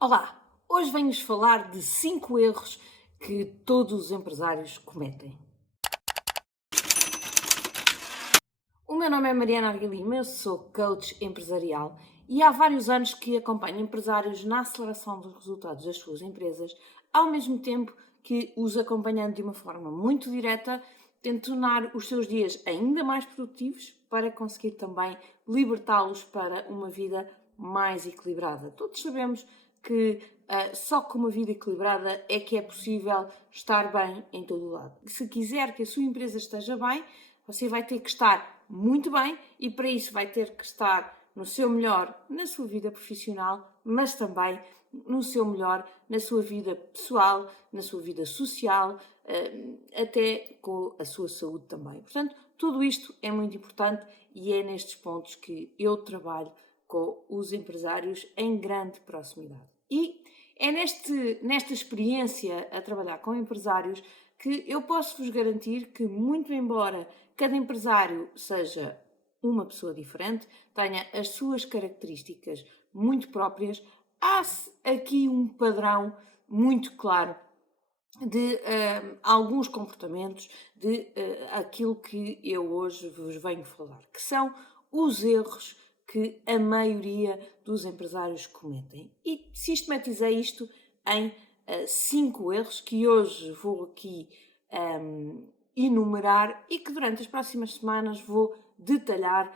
Olá, hoje venho-vos falar de 5 erros que todos os empresários cometem. O meu nome é Mariana Arguilima, eu sou coach empresarial e há vários anos que acompanho empresários na aceleração dos resultados das suas empresas, ao mesmo tempo que os acompanhando de uma forma muito direta, tento tornar os seus dias ainda mais produtivos para conseguir também libertá-los para uma vida mais equilibrada. Todos sabemos que só com uma vida equilibrada é que é possível estar bem em todo o lado. Se quiser que a sua empresa esteja bem, você vai ter que estar muito bem e para isso vai ter que estar no seu melhor na sua vida profissional, mas também no seu melhor na sua vida pessoal, na sua vida social, até com a sua saúde também. Portanto, tudo isto é muito importante e é nestes pontos que eu trabalho com os empresários em grande proximidade. E é nesta experiência a trabalhar com empresários que eu posso vos garantir que, muito embora cada empresário seja uma pessoa diferente, tenha as suas características muito próprias, há aqui um padrão muito claro de alguns comportamentos, de aquilo que eu hoje vos venho falar, que são os erros que a maioria dos empresários cometem. E sistematizei isto em 5 erros que hoje vou aqui enumerar e que durante as próximas semanas vou detalhar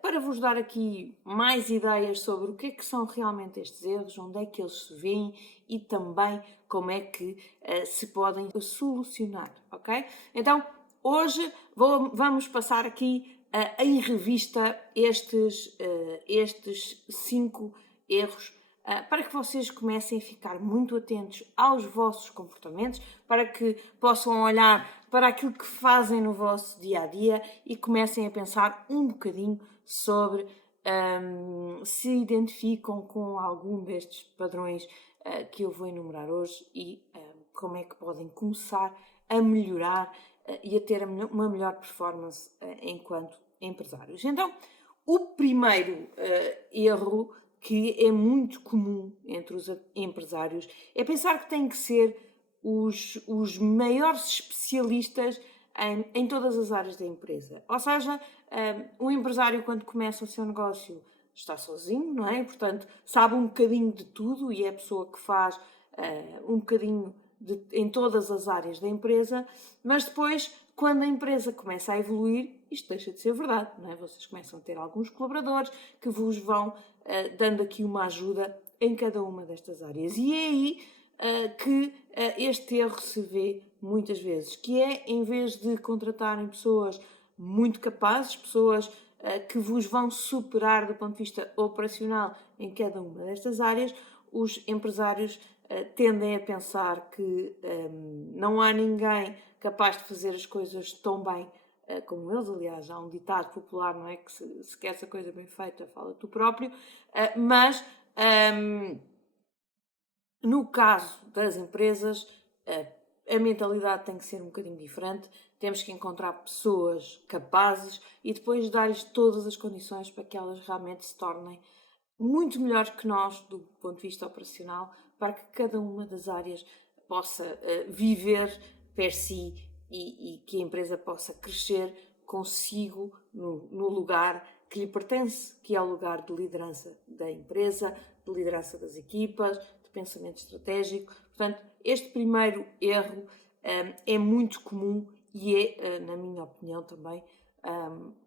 para vos dar aqui mais ideias sobre o que é que são realmente estes erros, onde é que eles se vêem e também como é que se podem solucionar, ok? Então, hoje vamos passar aqui em revista estes 5 erros para que vocês comecem a ficar muito atentos aos vossos comportamentos, para que possam olhar para aquilo que fazem no vosso dia a dia e comecem a pensar um bocadinho sobre se identificam com algum destes padrões que eu vou enumerar hoje e como é que podem começar a melhorar e a ter uma melhor performance enquanto empresários. Então, o primeiro erro que é muito comum entre os empresários é pensar que têm que ser os maiores especialistas em todas as áreas da empresa. Ou seja, um empresário, quando começa o seu negócio, está sozinho, não é? Portanto, sabe um bocadinho de tudo e é a pessoa que faz um bocadinho em todas as áreas da empresa, mas depois, quando a empresa começa a evoluir, isto deixa de ser verdade, não é? Vocês começam a ter alguns colaboradores que vos vão dando aqui uma ajuda em cada uma destas áreas. E é aí que este erro se vê muitas vezes, que é, em vez de contratarem pessoas muito capazes, pessoas que vos vão superar do ponto de vista operacional em cada uma destas áreas, os empresários tendem a pensar que não há ninguém capaz de fazer as coisas tão bem como eles. Aliás, há um ditado popular, não é? Que se quer essa coisa bem feita, fala tu próprio. Mas, no caso das empresas, a mentalidade tem que ser um bocadinho diferente. Temos que encontrar pessoas capazes e depois dar-lhes todas as condições para que elas realmente se tornem muito melhores que nós do ponto de vista operacional, para que cada uma das áreas possa viver per si e que a empresa possa crescer consigo no lugar que lhe pertence, que é o lugar de liderança da empresa, de liderança das equipas, de pensamento estratégico. Portanto, este primeiro erro é muito comum e é, na minha opinião também,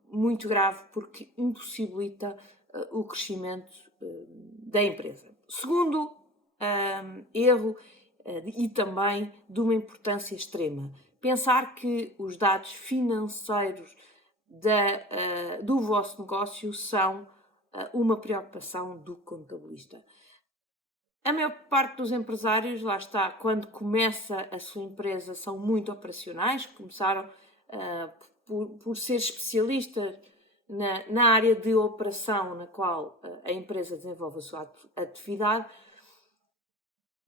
muito grave porque impossibilita o crescimento da empresa. Segundo erro, e também de uma importância extrema, pensar que os dados financeiros do vosso negócio são uma preocupação do contabilista. A maior parte dos empresários, lá está, quando começa a sua empresa, são muito operacionais, começaram por ser especialistas na área de operação na qual a empresa desenvolve a sua atividade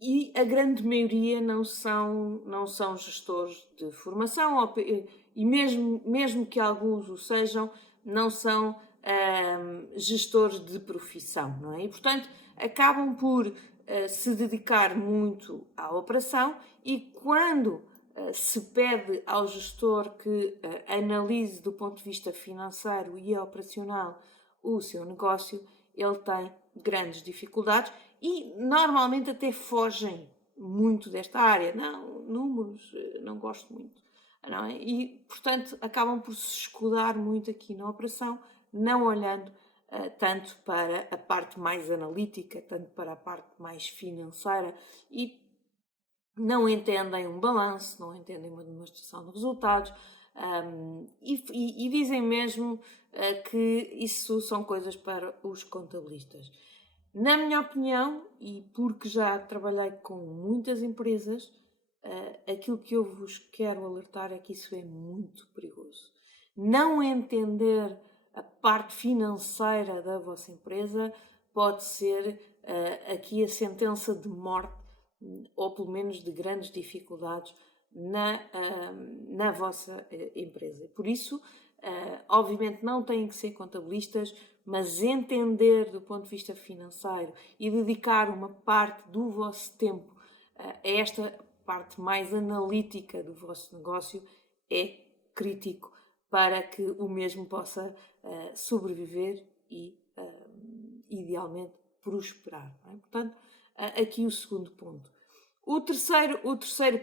e a grande maioria não são gestores de formação e mesmo que alguns o sejam, não são gestores de profissão, não é? E, portanto, acabam por se dedicar muito à operação e quando se pede ao gestor que analise do ponto de vista financeiro e operacional o seu negócio, ele tem grandes dificuldades e normalmente até fogem muito desta área. Não, números, não gosto muito. Não é? E, portanto, acabam por se escudar muito aqui na operação, não olhando tanto para a parte mais analítica, tanto para a parte mais financeira e não entendem um balanço, não entendem uma demonstração de resultados e dizem mesmo que isso são coisas para os contabilistas. Na minha opinião, e porque já trabalhei com muitas empresas, aquilo que eu vos quero alertar é que isso é muito perigoso. Não entender a parte financeira da vossa empresa pode ser aqui a sentença de morte ou pelo menos de grandes dificuldades na vossa empresa. Por isso, obviamente não têm que ser contabilistas, mas entender do ponto de vista financeiro e dedicar uma parte do vosso tempo a esta parte mais analítica do vosso negócio é crítico para que o mesmo possa sobreviver e, idealmente, prosperar. Não é? Portanto, aqui o segundo ponto. O terceiro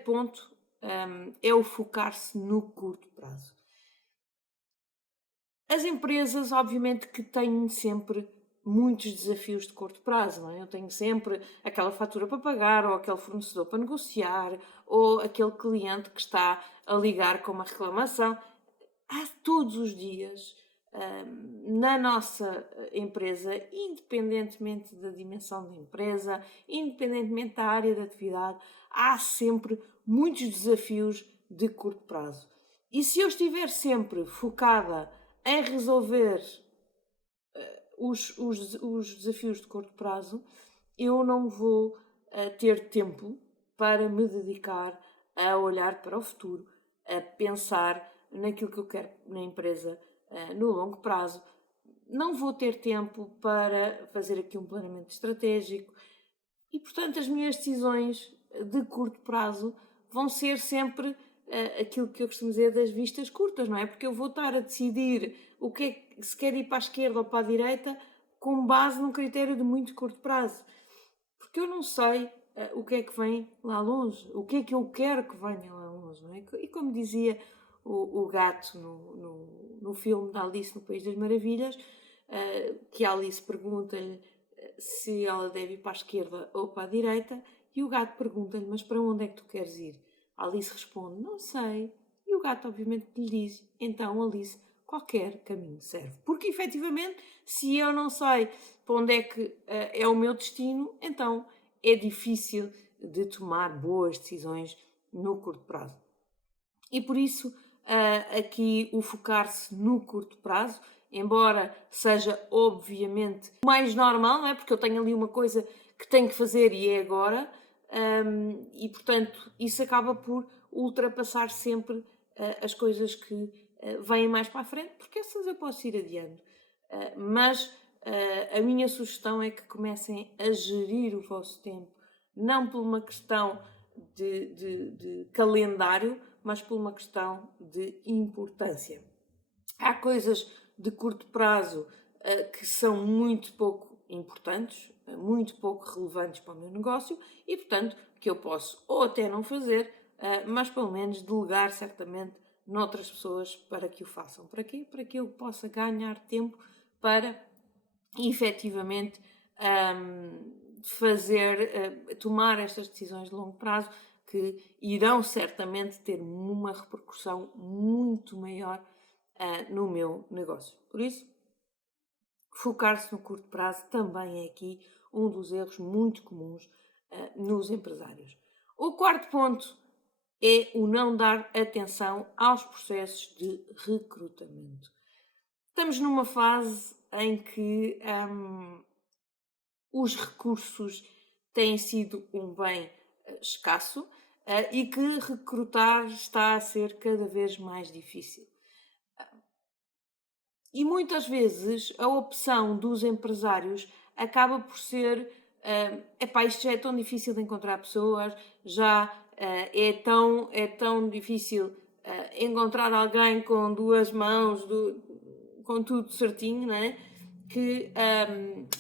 ponto é o focar-se no curto prazo. As empresas, obviamente, que têm sempre muitos desafios de curto prazo, não é? Eu tenho sempre aquela fatura para pagar, ou aquele fornecedor para negociar, ou aquele cliente que está a ligar com uma reclamação. Há todos os dias, na nossa empresa, independentemente da dimensão da empresa, independentemente da área de atividade, há sempre muitos desafios de curto prazo. E se eu estiver sempre focada em resolver os desafios de curto prazo, eu não vou ter tempo para me dedicar a olhar para o futuro, a pensar naquilo que eu quero na empresa no longo prazo. Não vou ter tempo para fazer aqui um planeamento estratégico e, portanto, as minhas decisões de curto prazo vão ser sempre aquilo que eu costumo dizer das vistas curtas, não é? Porque eu vou estar a decidir o que é, se quer ir para a esquerda ou para a direita com base num critério de muito curto prazo. Porque eu não sei o que é que vem lá longe, o que é que eu quero que venha lá longe, não é? E como dizia o gato no filme da Alice no País das Maravilhas, que a Alice pergunta-lhe se ela deve ir para a esquerda ou para a direita, e o gato pergunta-lhe, mas para onde é que tu queres ir? A Alice responde, não sei. E o gato obviamente lhe diz, então Alice, qualquer caminho serve. Porque efetivamente, se eu não sei para onde é que é o meu destino, então é difícil de tomar boas decisões no curto prazo. E por isso, aqui o focar-se no curto prazo, embora seja obviamente mais normal, não é? Porque eu tenho ali uma coisa que tenho que fazer e é agora, e portanto isso acaba por ultrapassar sempre as coisas que vêm mais para a frente, porque essas eu posso ir adiando. Mas a minha sugestão é que comecem a gerir o vosso tempo, não por uma questão de calendário, mas por uma questão de importância. Há coisas de curto prazo que são muito pouco importantes, muito pouco relevantes para o meu negócio e, portanto, que eu posso ou até não fazer, mas pelo menos delegar certamente noutras pessoas para que o façam. Para quê? Para que eu possa ganhar tempo para efetivamente tomar estas decisões de longo prazo que irão certamente ter uma repercussão muito maior no meu negócio. Por isso, focar-se no curto prazo também é aqui um dos erros muito comuns nos empresários. O quarto ponto é o não dar atenção aos processos de recrutamento. Estamos numa fase em que os recursos têm sido um bem escasso e que recrutar está a ser cada vez mais difícil. E muitas vezes a opção dos empresários acaba por ser epá, isto já é tão difícil de encontrar pessoas, já é tão difícil encontrar alguém com duas mãos, com tudo certinho, não é? Que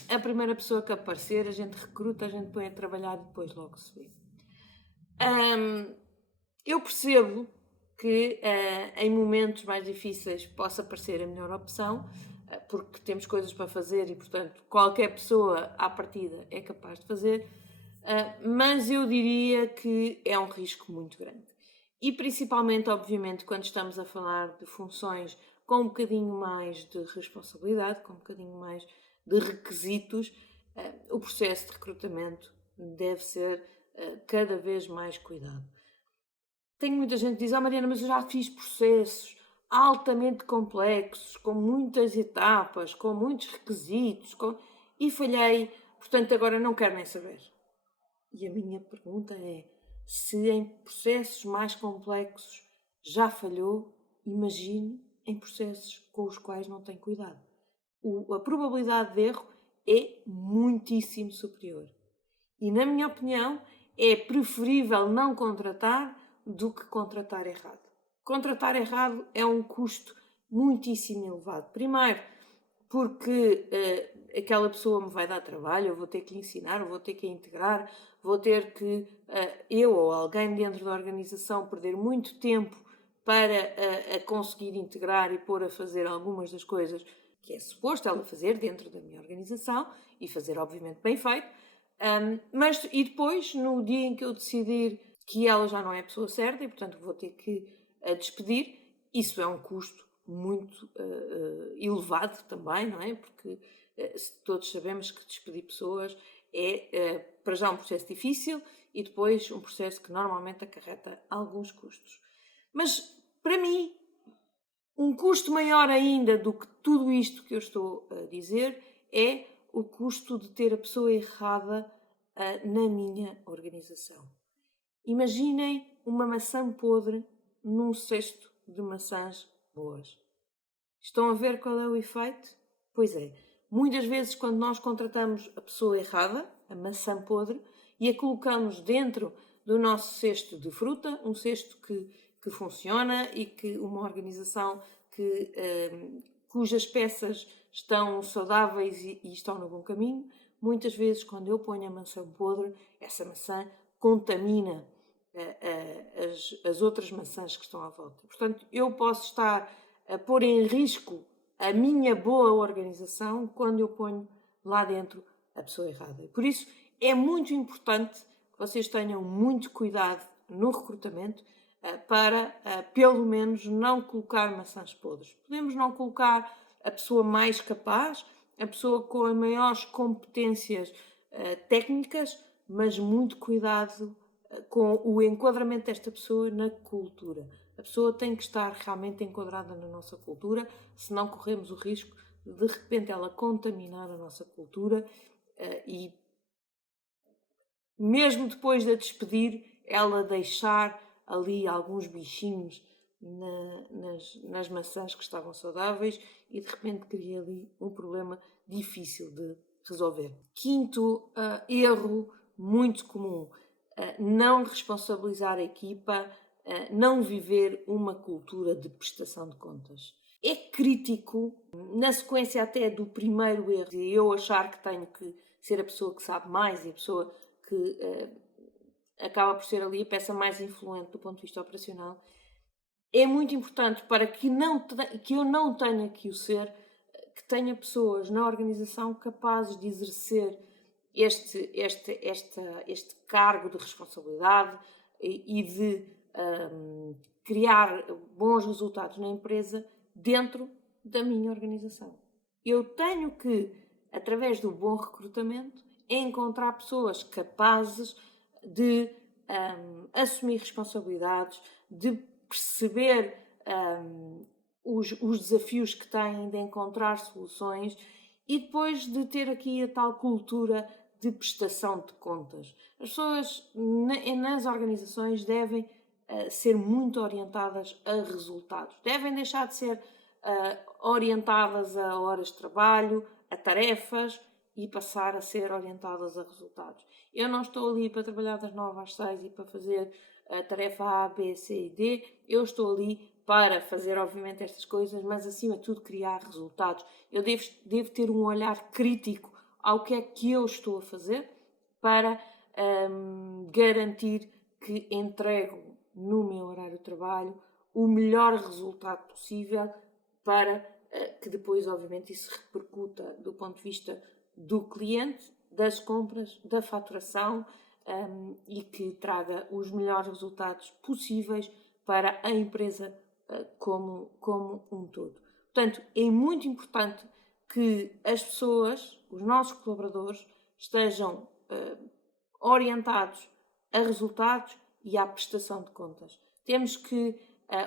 a primeira pessoa que aparecer, a gente recruta, a gente põe a trabalhar e depois logo se vê. Eu percebo que em momentos mais difíceis possa parecer a melhor opção, porque temos coisas para fazer e, portanto, qualquer pessoa à partida é capaz de fazer, mas eu diria que é um risco muito grande. E principalmente, obviamente, quando estamos a falar de funções com um bocadinho mais de responsabilidade, com um bocadinho mais de requisitos, o processo de recrutamento deve ser cada vez mais cuidado. Tenho muita gente que diz, Mariana, mas eu já fiz processos altamente complexos, com muitas etapas, com muitos requisitos, e falhei, portanto agora não quero nem saber. E a minha pergunta é, se em processos mais complexos já falhou, imagine em processos com os quais não tem cuidado. A probabilidade de erro é muitíssimo superior. E, na minha opinião, é preferível não contratar do que contratar errado. Contratar errado é um custo muitíssimo elevado. Primeiro, porque aquela pessoa me vai dar trabalho, eu vou ter que lhe ensinar, eu vou ter que a integrar, vou ter que, eu ou alguém dentro da organização, perder muito tempo para a conseguir integrar e pôr a fazer algumas das coisas que é suposto ela fazer dentro da minha organização e fazer, obviamente, bem feito. E depois, no dia em que eu decidir que ela já não é a pessoa certa e, portanto, vou ter que a despedir, isso é um custo muito elevado também, não é? Porque todos sabemos que despedir pessoas é, para já, um processo difícil e depois um processo que normalmente acarreta alguns custos. Mas, para mim, um custo maior ainda do que tudo isto que eu estou a dizer é o custo de ter a pessoa errada na minha organização. Imaginem uma maçã podre num cesto de maçãs boas. Estão a ver qual é o efeito? Pois é, muitas vezes quando nós contratamos a pessoa errada, a maçã podre, e a colocamos dentro do nosso cesto de fruta, um cesto que funciona e que uma organização cujas peças estão saudáveis e estão no bom caminho, muitas vezes quando eu ponho a maçã podre, essa maçã contamina as outras maçãs que estão à volta. Portanto, eu posso estar a pôr em risco a minha boa organização quando eu ponho lá dentro a pessoa errada. Por isso, é muito importante que vocês tenham muito cuidado no recrutamento para, pelo menos, não colocar maçãs podres. Podemos não colocar a pessoa mais capaz, a pessoa com as maiores competências técnicas, mas muito cuidado com o enquadramento desta pessoa na cultura. A pessoa tem que estar realmente enquadrada na nossa cultura, senão corremos o risco de repente ela contaminar a nossa cultura e mesmo depois de a despedir, ela deixar ali alguns bichinhos nas maçãs que estavam saudáveis e de repente cria ali um problema difícil de resolver. Quinto erro muito comum, não responsabilizar a equipa, não viver uma cultura de prestação de contas. É crítico, na sequência até do primeiro erro, de eu achar que tenho que ser a pessoa que sabe mais e a pessoa que acaba por ser ali a peça mais influente do ponto de vista operacional, é muito importante para que eu não tenha que o ser, que tenha pessoas na organização capazes de exercer este cargo de responsabilidade e de criar bons resultados na empresa dentro da minha organização. Eu tenho que, através do bom recrutamento, encontrar pessoas capazes de assumir responsabilidades, de perceber os desafios que têm, de encontrar soluções e depois de ter aqui a tal cultura de prestação de contas. As pessoas nas organizações devem ser muito orientadas a resultados. Devem deixar de ser orientadas a horas de trabalho, a tarefas e passar a ser orientadas a resultados. Eu não estou ali para trabalhar das 9 às 6 e para fazer a tarefa A, B, C e D. Eu estou ali para fazer, obviamente, estas coisas, mas acima de tudo criar resultados. Eu devo ter um olhar crítico ao que é que eu estou a fazer para garantir que entrego no meu horário de trabalho o melhor resultado possível para que depois, obviamente, isso repercuta do ponto de vista do cliente, das compras, da faturação e que traga os melhores resultados possíveis para a empresa como um todo. Portanto, é muito importante que as pessoas, os nossos colaboradores, estejam orientados a resultados e à prestação de contas. Temos que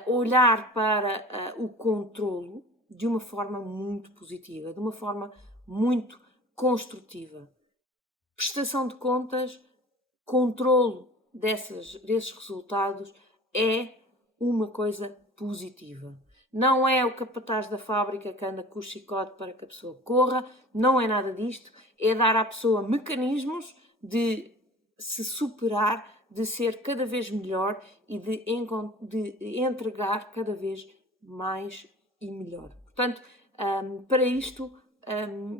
olhar para o controlo de uma forma muito positiva, de uma forma muito construtiva. Prestação de contas, controlo desses resultados é uma coisa positiva. Não é o capataz da fábrica que anda com o chicote para que a pessoa corra, não é nada disto, é dar à pessoa mecanismos de se superar, de ser cada vez melhor e de entregar cada vez mais e melhor. Portanto, para isto,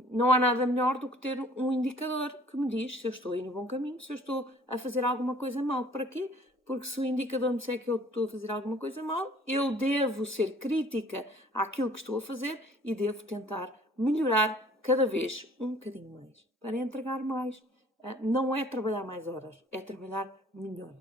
não há nada melhor do que ter um indicador que me diz se eu estou a ir no bom caminho, se eu estou a fazer alguma coisa mal. Para quê? Porque se o indicador me disser que eu estou a fazer alguma coisa mal, eu devo ser crítica àquilo que estou a fazer e devo tentar melhorar cada vez um bocadinho mais, para entregar mais. Não é trabalhar mais horas, é trabalhar melhor.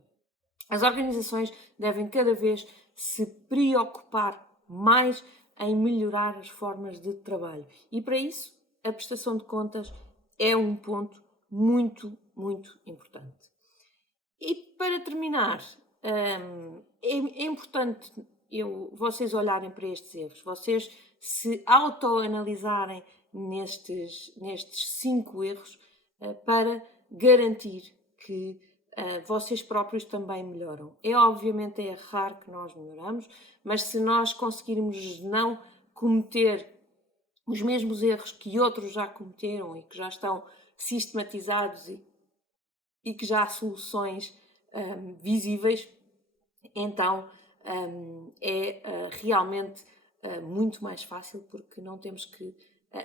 As organizações devem cada vez se preocupar mais em melhorar as formas de trabalho. E para isso, a prestação de contas é um ponto muito, muito importante. E para terminar, é importante vocês olharem para estes erros, vocês se autoanalisarem nestes 5 erros para garantir que vocês próprios também melhoram. É obviamente a errar que nós melhoramos, mas se nós conseguirmos não cometer os mesmos erros que outros já cometeram e que já estão sistematizados e que já há soluções visíveis, então é realmente muito mais fácil, porque não temos que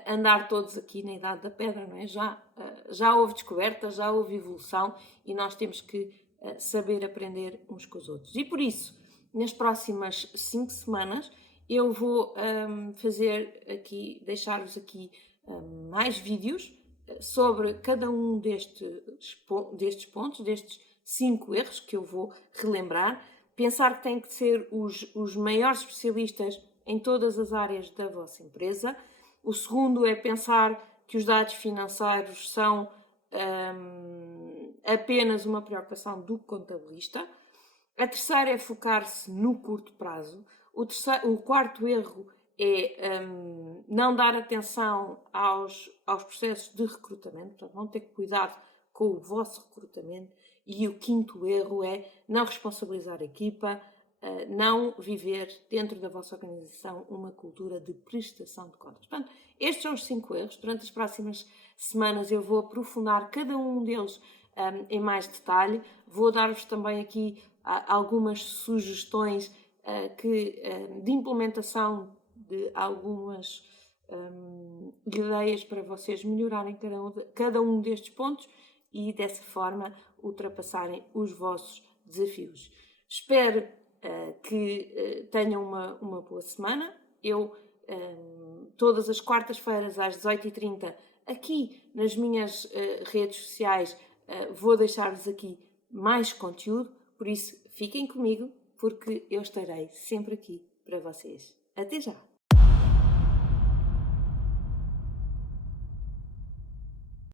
andar todos aqui na idade da pedra, não é? Já houve descoberta, já houve evolução e nós temos que saber aprender uns com os outros. E por isso, nas próximas 5 semanas, eu vou deixar-vos aqui mais vídeos sobre cada um destes pontos, destes 5 erros que eu vou relembrar. Pensar que têm que ser os maiores especialistas em todas as áreas da vossa empresa. O segundo é pensar que os dados financeiros são apenas uma preocupação do contabilista. A terceira é focar-se no curto prazo. O quarto erro é não dar atenção aos processos de recrutamento, portanto, não ter cuidado com o vosso recrutamento. E o quinto erro é não responsabilizar a equipa, não viver dentro da vossa organização uma cultura de prestação de contas. Portanto, estes são os 5 erros. Durante as próximas semanas eu vou aprofundar cada um deles em mais detalhe. Vou dar-vos também aqui algumas sugestões de implementação de algumas ideias para vocês melhorarem cada um destes pontos e dessa forma ultrapassarem os vossos desafios. Espero que tenham uma boa semana. Eu, todas as quartas-feiras às 18h30, aqui nas minhas redes sociais, vou deixar-vos aqui mais conteúdo, por isso fiquem comigo, porque eu estarei sempre aqui para vocês. Até já!